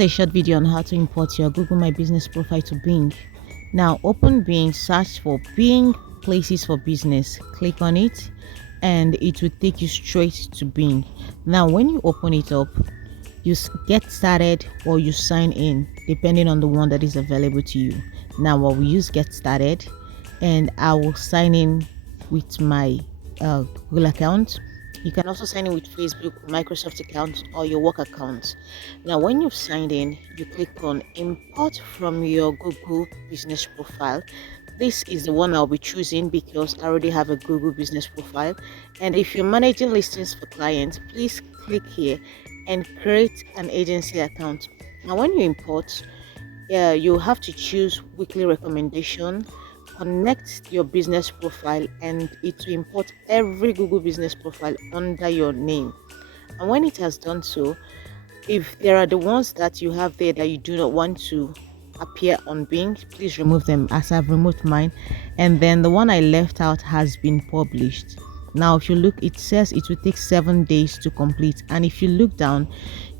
a short video on how to import your Google My Business profile to Bing. Now open Bing, search for Bing Places for Business, click on it and it will take you straight to Bing. Now when you open it up, you get started or you sign in depending on the one that is available to you. Now I will use get started and I will sign in with my Google account. You can also sign in with Facebook, Microsoft account, or your work account. Now when you've signed in, you click on import from your Google business profile. This is the one I'll be choosing because I already have a Google business profile. And if you're managing listings for clients, please click here and create an agency account. Now when you import, you have to choose weekly recommendation, connect your business profile, and it will import every Google business profile under your name. And when it has done so, if there are the ones that you have there that you do not want to appear on Bing, please remove them, as I've removed mine. And then the one I left out has been published. Now if you look, it says it will take 7 days to complete, and if you look down,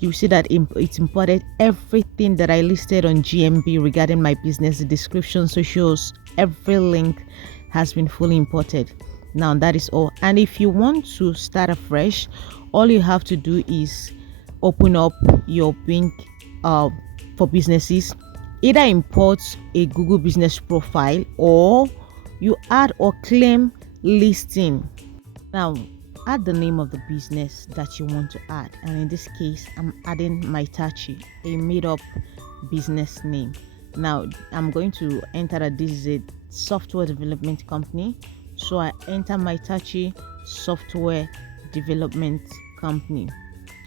you see that it's imported everything that I listed on GMB regarding my business. The description, socials, every link has been fully imported. Now that is all. And if you want to start afresh, all you have to do is open up your Bing for businesses, either import a Google business profile or you add or claim listing. Now add the name of the business that you want to add, and in this case I'm adding Maitachi, a made-up business name. Now I'm going to enter that this is a software development company, so I enter Maitachi software development company,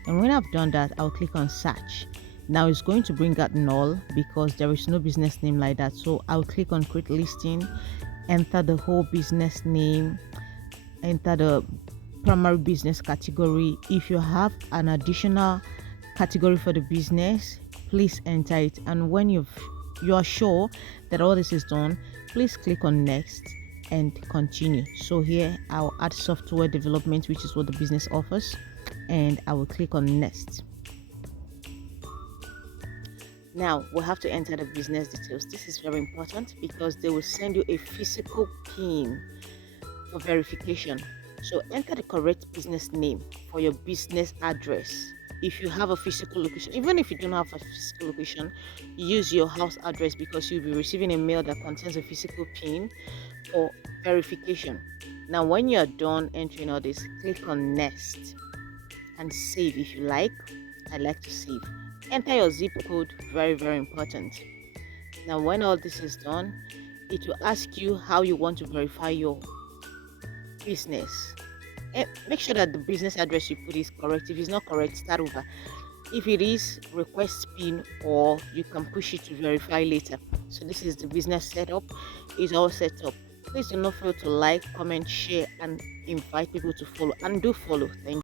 and when I've done that, I'll click on search. Now it's going to bring out null because there is no business name like that, so I'll click on create listing, enter the whole business name, enter the primary business category. If you have an additional category for the business, please enter it, and when you are sure that all this is done, please click on next and continue. So here I'll add software development, which is what the business offers, and I will click on next. Now we'll have to enter the business details. This is very important because they will send you a physical PIN for verification. So enter the correct business name for your business address. If you have a physical location, even if you don't have a physical location, use your house address because you'll be receiving a mail that contains a physical PIN for verification. Now when you're done entering all this, click on next and save if you like. I like to save. Enter your zip code, very important. Now when all this is done, it will ask you how you want to verify your business. Make sure that the business address you put is correct. If it's not correct, start over. If it is, request PIN, or you can push it to verify later. So this is the business setup. It's all set up. Please do not fail to like, comment, share, and invite people to follow, and do follow. Thank you.